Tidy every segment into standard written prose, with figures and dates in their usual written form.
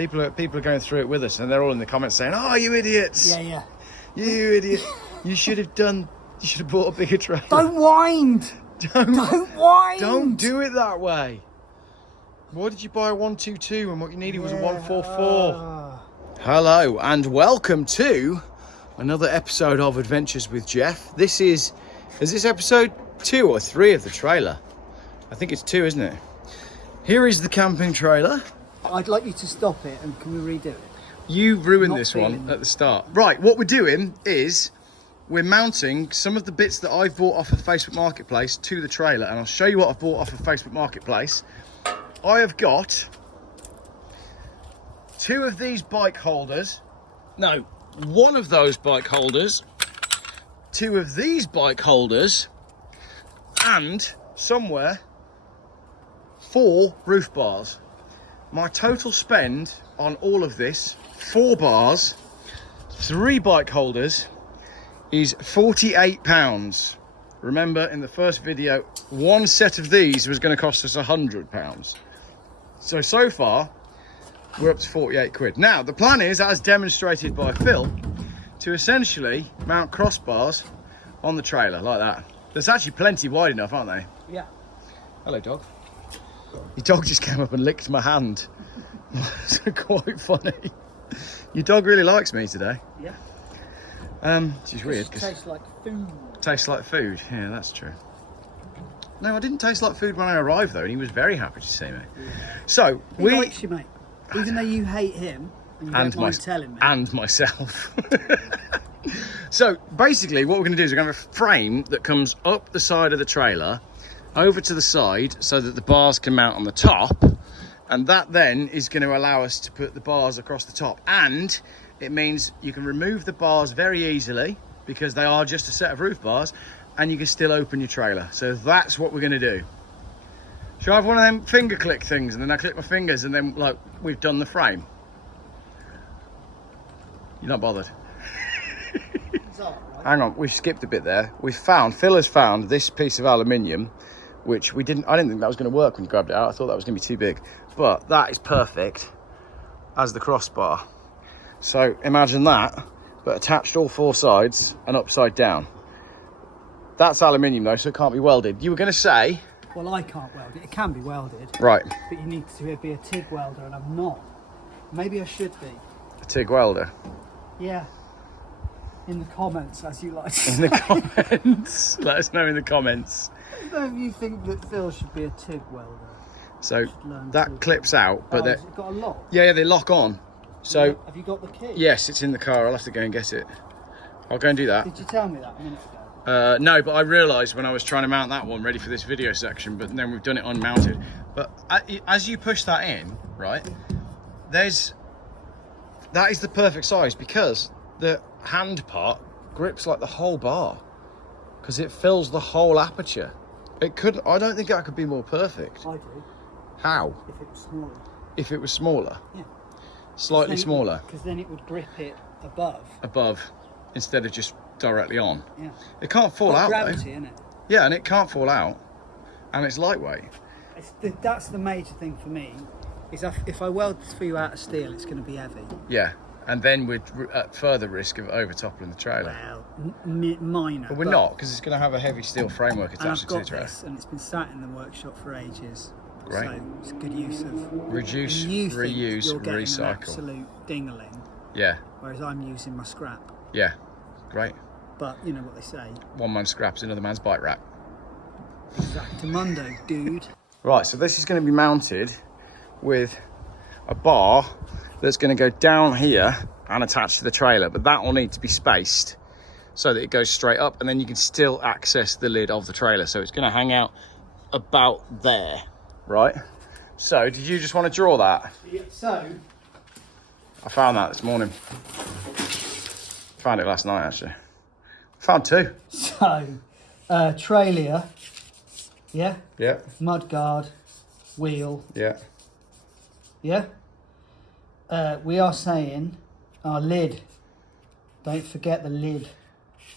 People are going through it with us, and they're all in the comments saying, "Oh, you idiots! Yeah. You idiot! You should have bought a bigger trailer. Don't wind. Don't wind. Don't do it that way. Why did you buy a 122 when what you needed was a 144? Hello and welcome to another episode of Adventures with Jeff. Is this episode 2 or 3 of the trailer? I think it's 2, isn't it? Here is the camping trailer. I'd like you to stop it, and can we redo it? You ruined this one at the start. Right, what we're doing is we're mounting some of the bits that I've bought off of Facebook Marketplace to the trailer, and I'll show you what I've bought off of Facebook Marketplace. I have got 2 of these bike holders. No, 1 of those bike holders, 2 of these bike holders, and somewhere 4 roof bars. My total spend on all of this, 4 bars, 3 bike holders, is £48. Remember, in the first video, 1 set of these was going to cost us £100. So far, we're up to 48 quid. Now, the plan is, as demonstrated by Phil, to essentially mount crossbars on the trailer like that. There's actually plenty wide enough, aren't they? Yeah. Hello, dog. Your dog just came up and licked my hand. It's quite funny. Your dog really likes me today. Yeah. Which is weird. Tastes like food. Tastes like food. Yeah, that's true. No, I didn't taste like food when I arrived though, and he was very happy to see me. So He likes you, mate. Even though you hate him, and you don't mind telling me. And myself. So basically, what we're going to do is we're going to have a frame that comes up the side of the trailer, over to the side, so that the bars can mount on the top, and that then is going to allow us to put the bars across the top. And it means you can remove the bars very easily because they are just a set of roof bars, and you can still open your trailer. So that's what we're going to do. Shall I have one of them finger click things, and then I click my fingers, and then like we've done the frame? You're not bothered? Hang on, we've skipped a bit there. Phil has found this piece of aluminium, which I didn't think that was going to work when you grabbed it out. I thought that was going to be too big, but that is perfect as the crossbar. So imagine that, but attached all 4 sides and upside down. That's aluminium though, so it can't be welded. You were going to say? Well, I can't weld it. It can be welded. Right. But you need to be a TIG welder, and I'm not. Maybe I should be. A TIG welder? Yeah. In the comments, as you like to In the comments. Let us know in the comments. Don't you think that Phil should be a TIG welder? So that clips out, but has it got a lock? Yeah, they lock on. So have you got the key? Yes, it's in the car. I'll have to go and get it. I'll go and do that. Did you tell me that a minute ago? No, but I realised when I was trying to mount that one ready for this video section, but then we've done it unmounted. But as you push that in, right, that is the perfect size, because the hand part grips like the whole bar, because it fills the whole aperture. I don't think that could be more perfect. I do. How? If it was smaller. If it was smaller? Yeah. Slightly smaller? Because then it would grip it above. Above, instead of just directly on. Yeah. It can't fall out gravity, though. isn't it? Yeah, and it can't fall out, and it's lightweight. That's the major thing for me, is if I weld this for you out of steel, it's going to be heavy. Yeah, and then we're at further risk of over-toppling the trailer. Well, minor. But we're not, because it's going to have a heavy steel framework and attached I've to the got trailer. this, and it's been sat in the workshop for ages. Great. So it's a good use of... Reduce, you reuse, think you're getting recycle. an absolute dingling, Yeah, whereas I'm using my scrap. yeah, great. But you know what they say. One man's scraps, another man's bike rack. Exactamundo, dude. Right, so this is going to be mounted with a bar that's going to go down here and attached to the trailer, but that will need to be spaced so that it goes straight up, and then you can still access the lid of the trailer. So it's going to hang out about there, right? So did you just want to draw that? Yeah, so I found that this morning. Found it last night, actually. Found 2. So, trailer, yeah? Yeah. Mudguard, wheel, Yeah. yeah? We are saying our lid. Don't forget the lid.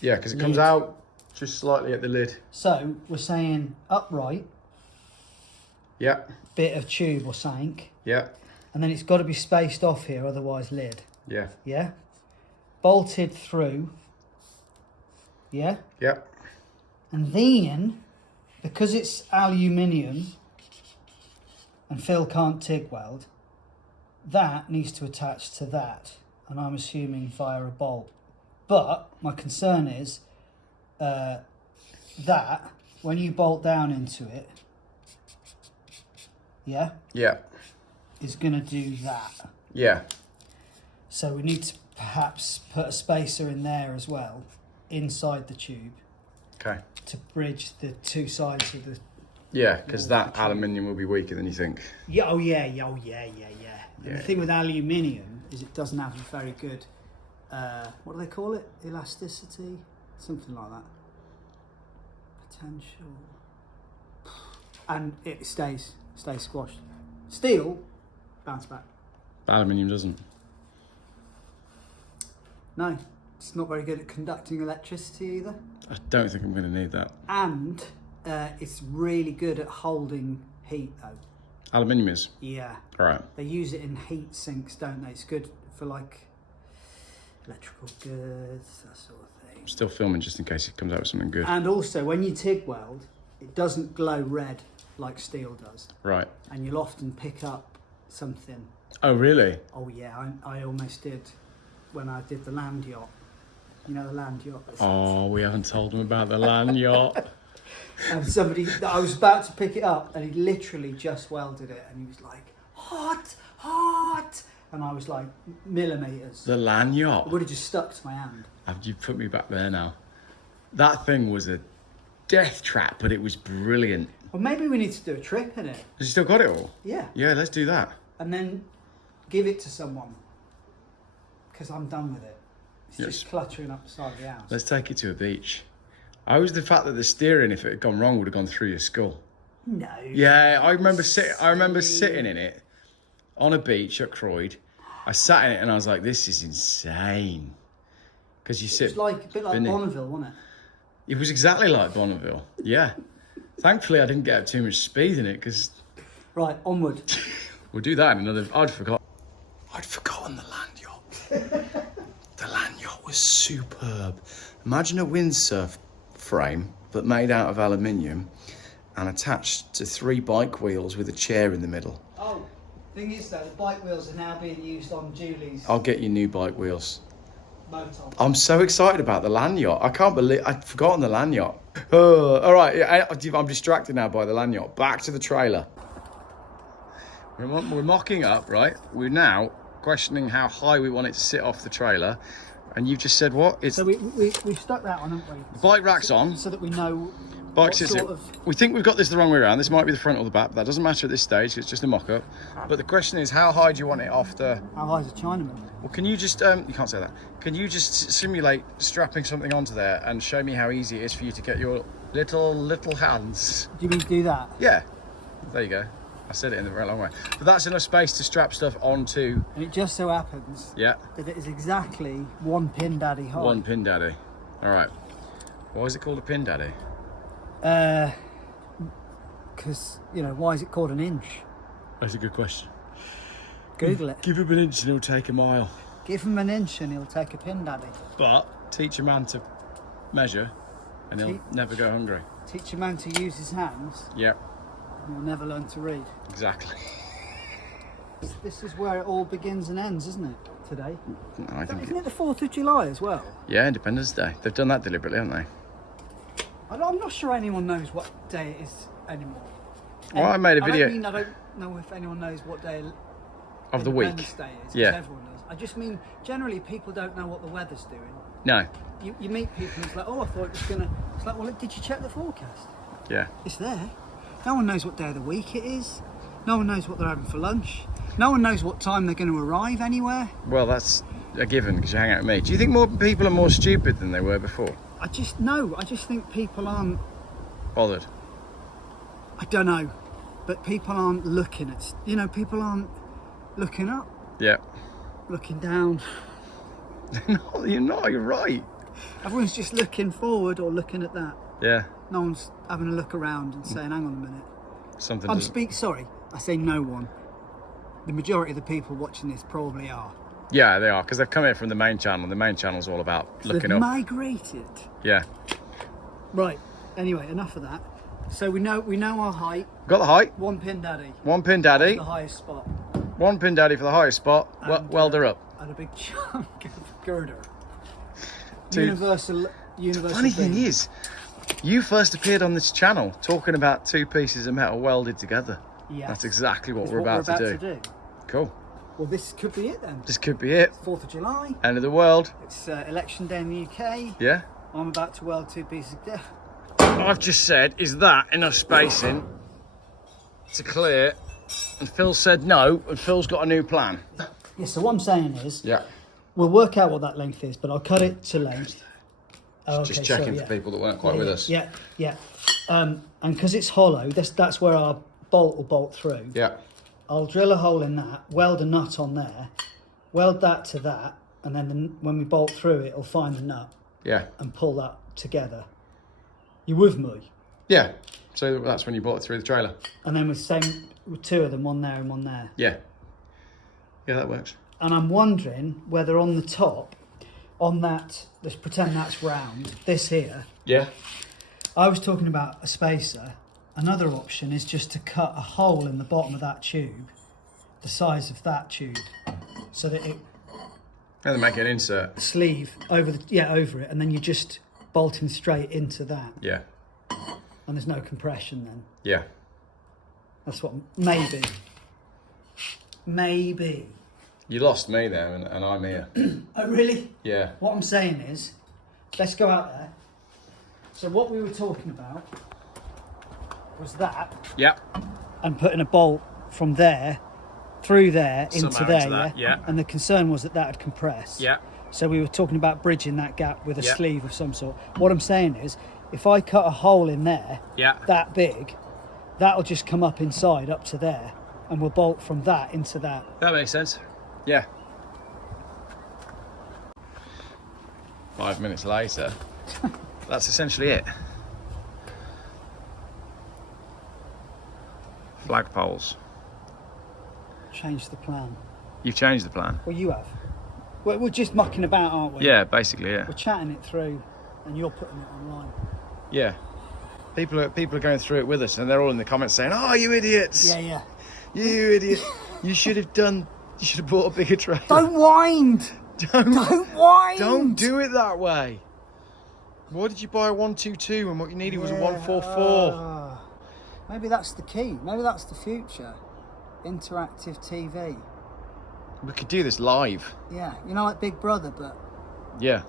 Yeah, because it comes out just slightly at the lid. So, we're saying upright, Yeah. bit of tube or something, Yeah. And then it's got to be spaced off here, otherwise lid. Yeah. Yeah? Bolted through. Yeah? Yep. And then, because it's aluminium and Phil can't TIG weld, that needs to attach to that. And I'm assuming via a bolt. But my concern is that when you bolt down into it, yeah? Yeah. Is going to do that. Yeah. So we need to perhaps put a spacer in there as well, inside the tube. Okay. To bridge the two sides of the... Yeah, because that aluminium will be weaker than you think. Yeah, oh yeah. And the thing with aluminium is it doesn't have a very good, what do they call it? Elasticity? Something like that. Potential. And it stays squashed. Steel, bounce back. Aluminium doesn't. No, it's not very good at conducting electricity either. I don't think I'm going to need that. And it's really good at holding heat though. Aluminium is? Yeah. All right. They use it in heat sinks, don't they? It's good for like electrical goods, that sort of thing. I'm still filming just in case it comes out with something good. And also, when you TIG weld, it doesn't glow red like steel does. Right. And you'll often pick up something. Oh, really? Oh yeah, I almost did when I did the land yacht. You know the land yacht? Oh, we haven't told them about the land yacht. And somebody, I was about to pick it up and he literally just welded it and he was like, hot. And I was like, millimetres. The land yacht? It would have just stuck to my hand. You put me back there now. That thing was a death trap, but it was brilliant. Well, maybe we need to do a trip in it. Has you still got it all? Yeah. Yeah, let's do that. And then give it to someone. Because I'm done with it. It's Yes. just cluttering up the side of the house. Let's take it to a beach. I was the fact that the steering, if it had gone wrong, would have gone through your skull. No. Yeah, I remember sitting in it on a beach at Croyd. I sat in it and I was like, "This is insane." Because you sit. It was like a bit like Bonneville, wasn't it? It was exactly like Bonneville. Yeah. Thankfully, I didn't get up too much speed in it because. Right, onward. We'll do that in another. I'd forgotten the land yacht. The land yacht was superb. Imagine a windsurf frame, but made out of aluminium and attached to 3 bike wheels with a chair in the middle. Oh, thing is though, the bike wheels are now being used on Julie's I'll get you new bike wheels. motor. I'm so excited about the land yacht. I can't believe I'd forgotten the land yacht. Oh, all right, I'm distracted now by the land yacht. Back to the trailer. We're mocking up, right? We're now questioning how high we want it to sit off the trailer. And you've just said what? It's So we've stuck that on, haven't we? bike rack's on. So that we know Bike what sits sort in. of... We think we've got this the wrong way around. This might be the front or the back, but that doesn't matter at this stage. It's just a mock-up. But the question is, how high do you want it off the... How high is a Chinaman? Well, can you just... you can't say that. Can you just simulate strapping something onto there and show me how easy it is for you to get your little hands? Do you mean to do that? Yeah. There you go. I said it in the very long way. But that's enough space to strap stuff onto. And it just so happens Yeah. that it is exactly 1 pin daddy high. 1 pin daddy. All right. Why is it called a pin daddy? Because, why is it called an inch? That's a good question. Google it. Give him an inch and he'll take a mile. Give him an inch and he'll take a pin daddy. But teach a man to measure and he'll never go hungry. Teach a man to use his hands Yeah, and he'll never learn to read. exactly. This is where it all begins and ends, isn't it, today? No, I think Isn't it the 4th of July as well? yeah, Independence Day. They've done that deliberately, haven't they? I'm not sure anyone knows what day it is anymore. Well, I made a video- I don't know if anyone knows what day Of the week. Independence Day is. 'Cause Yeah. everyone does. I just mean, generally people don't know what the weather's doing. No. You meet people and it's like, oh, I thought it was gonna... It's like, well, did you check the forecast? Yeah. It's there. No one knows what day of the week it is. No one knows what they're having for lunch. No one knows what time they're going to arrive anywhere. Well, that's a given because you hang out with me. Do you think more people are more stupid than they were before? I just think people aren't... Bothered. I don't know. But people aren't looking at... people aren't looking up, Yeah. looking down. No, you're not. You're right. Everyone's just looking forward or looking at that. Yeah. No one's having a look around and saying, hang on a minute. Something. Sorry, I say no one. the majority of the people watching this probably are. Yeah, they are, because they've come here from the main channel. The main channel's all about looking They've up. migrated. Yeah. Right. Anyway, enough of that. So we know our height. Got the height. 1 pin daddy. 1 pin daddy. The highest spot. 1 pin daddy for the highest spot. And, welder up. And a big chunk of girder. Two. Universal. Funny thing beam. is, you first appeared on this channel talking about 2 pieces of metal welded together. Yes. That's exactly what we're what about we're to do. Cool. Well, this could be it then. This could be it. 4th of July. End of the world. It's election day in the UK. Yeah. I'm about to weld 2 pieces of I've just said, is that enough spacing to clear? And Phil said no, and Phil's got a new plan. Yeah, so what I'm saying is, Yeah. we'll work out what that length is, but I'll cut it to length. Oh, Just okay, checking so, for people that weren't quite with us. Yeah. And because it's hollow, that's where our bolt will bolt through. Yeah. I'll drill a hole in that, weld a nut on there, weld that to that, and then when we bolt through it, it'll find the nut Yeah. and pull that together. You with me? Yeah. So that's when you brought it through the trailer. And then with 2 of them, one there and one there. Yeah. Yeah, that works. And I'm wondering whether on the top, on that, let's pretend that's round, this here, Yeah. I was talking about a spacer. Another option is just to cut a hole in the bottom of that tube, the size of that tube, so that it And then make an insert. sleeve over it, and then you're just bolting straight into that, Yeah. and there's no compression then. Yeah. That's what maybe. You lost me there, and I'm here. Oh really? Yeah. What I'm saying is, let's go out there. So what we were talking about was that, Yeah. and putting a bolt from there through there into Somehow there, into that, yeah. And the concern was that would compress. Yeah. So we were talking about bridging that gap with a Yeah. sleeve of some sort. What I'm saying is, if I cut a hole in there Yeah. that big, that'll just come up inside up to there, and we'll bolt from that into that. That makes sense. Yeah. 5 minutes later, that's essentially it. Flagpoles. Change the plan. You've changed the plan. Well, you have. We're just mucking about, aren't we? Yeah, basically, yeah. We're chatting it through, and you're putting it online. Yeah. People are going through it with us, and they're all in the comments saying, "Oh, you idiots! Yeah. You idiot! You should have bought a bigger trailer. Don't wind. Don't wind. Don't do it that way. Why did you buy a 122 when what you needed was a 144? Maybe that's the key. Maybe that's the future. Interactive TV. We could do this live. Yeah, you know, like Big Brother, but Yeah.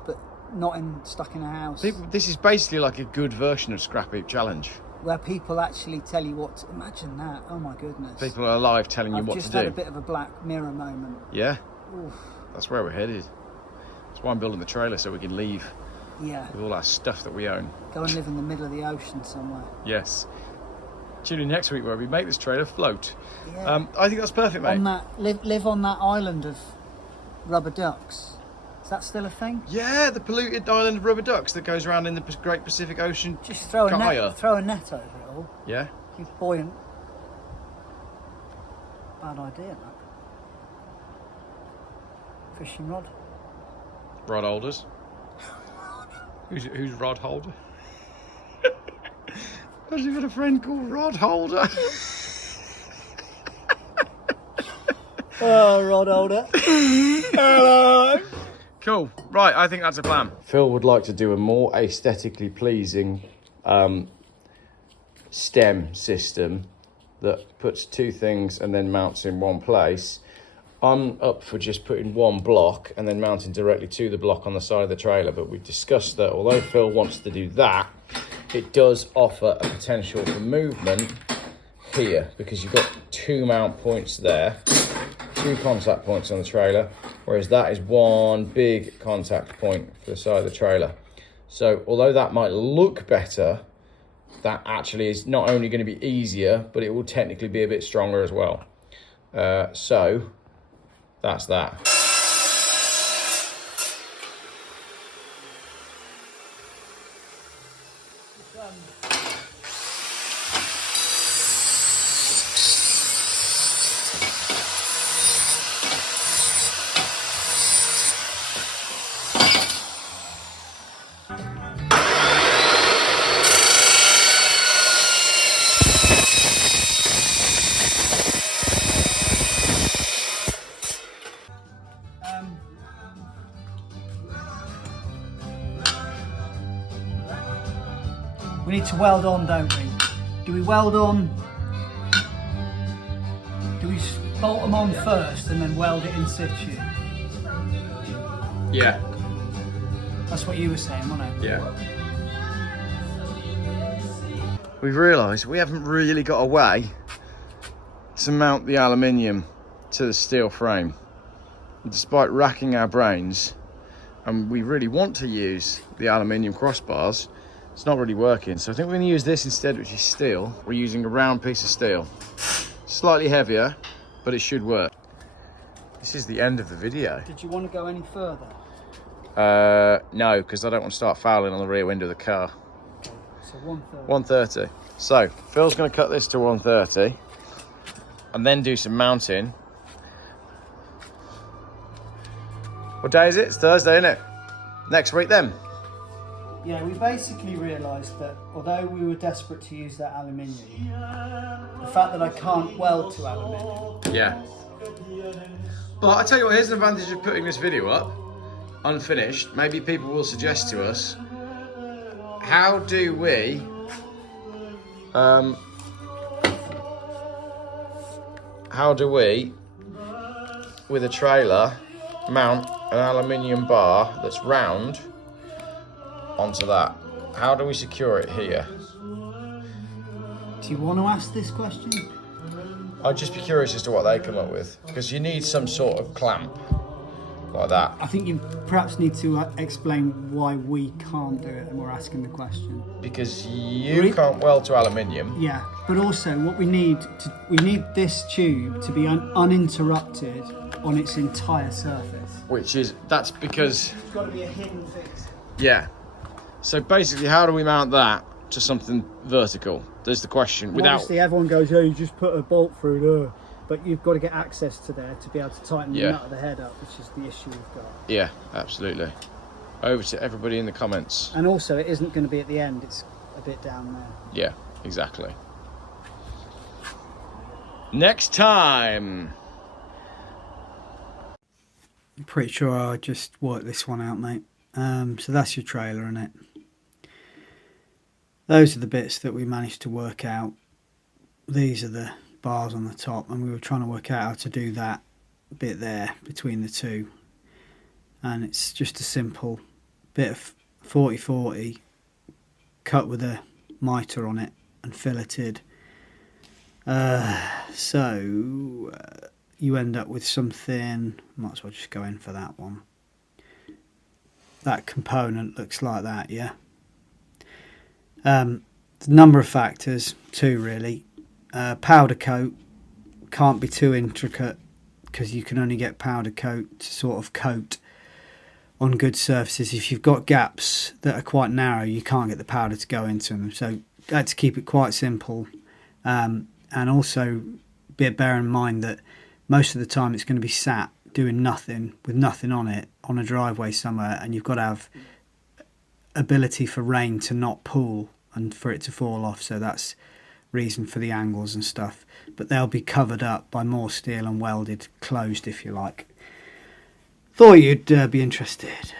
not stuck in a house. This is basically like a good version of Scrap Heap Challenge. Where people actually tell you what to... Imagine that. Oh my goodness. People are live telling you I've what just to had do. a bit of a Black Mirror moment. Yeah. Oof. That's where we're headed. That's why I'm building the trailer, so we can leave Yeah. with all our stuff that we own. Go and live in the middle of the ocean somewhere. Yes. Tune in next week where we make this trailer float. Yeah. I think that's perfect, mate. On that, live on that island of rubber ducks. Is that still a thing? Yeah, the polluted island of rubber ducks that goes around in the Great Pacific Ocean. Just throw a Gaia. net over it all. Yeah. Keep buoyant. Bad idea, that. Fishing rod. Rod holders. Who's Rod Holder? I've actually got a friend called Rod Holder. Oh, rod holder. Hello. Cool. Right, I think that's a plan. Phil would like to do a more aesthetically pleasing stem system that puts 2 things and then mounts in one place. I'm up for just putting one block and then mounting directly to the block on the side of the trailer, but we've discussed that although Phil wants to do that, it does offer a potential for movement here because you've got 2 mount points there, 2 contact points on the trailer, whereas that is one big contact point for the side of the trailer. So although that might look better, that actually is not only going to be easier, but it will technically be a bit stronger as well. So that's that. We need to weld on, don't we? Do we weld on? Do we bolt them on first and then weld it in situ? Yeah. That's what you were saying, wasn't it? Yeah. We've realised we haven't really got a way to mount the aluminium to the steel frame. Despite racking our brains, and we really want to use the aluminium crossbars, it's not really working. So I think we're going to use this instead, which is steel. We're using a round piece of steel. Slightly heavier, but it should work. This is the end of the video. Did you want to go any further? No, because I don't want to start fouling on the rear window of the car. So 130. 130. So Phil's going to cut this to 130 and then do some mounting. What day is it? It's Thursday, isn't it? Next week then. Yeah, we basically realised that although we were desperate to use that aluminium, the fact that I can't weld to aluminium. Yeah. But I tell you what, here's an advantage of putting this video up unfinished. Maybe people will suggest to us, how do we with a trailer mount an aluminium bar that's round onto that? How do we secure it here? Do you want to ask this question? I'd just be curious as to what they come up with, because you need some sort of clamp like that. I think you perhaps need to explain why we can't do it and we're asking the question. Because you can't weld to aluminium. Yeah, but also what we need this tube to be uninterrupted on its entire surface. That's because... It's got to be a hidden fix. Yeah. So basically, how do we mount that to something vertical? There's the question. Obviously, everyone goes, "Oh, you just put a bolt through there," but you've got to get access to there to be able to tighten the nut of the head up, which is the issue we've got. Yeah, absolutely. Over to everybody in the comments. And also, it isn't going to be at the end; it's a bit down there. Yeah, exactly. Next time. I'm pretty sure I just worked this one out, mate. So that's your trailer, innit? Those are the bits that we managed to work out. These are the bars on the top, and we were trying to work out how to do that bit there between the two. And it's just a simple bit of 40-40 cut with a mitre on it and filleted. So you end up with something, might as well just go in for that one. That component looks like that, yeah. The number of factors, two really. Powder coat can't be too intricate because you can only get powder coat to sort of coat on good surfaces. If you've got gaps that are quite narrow, you can't get the powder to go into them. So let's keep it quite simple. And also bear in mind that most of the time it's going to be sat doing nothing with nothing on it on a driveway somewhere, and you've got to have ability for rain to not pool and for it to fall off. So that's reason for the angles and stuff, but they'll be covered up by more steel and welded closed, if you like. Thought you'd be interested.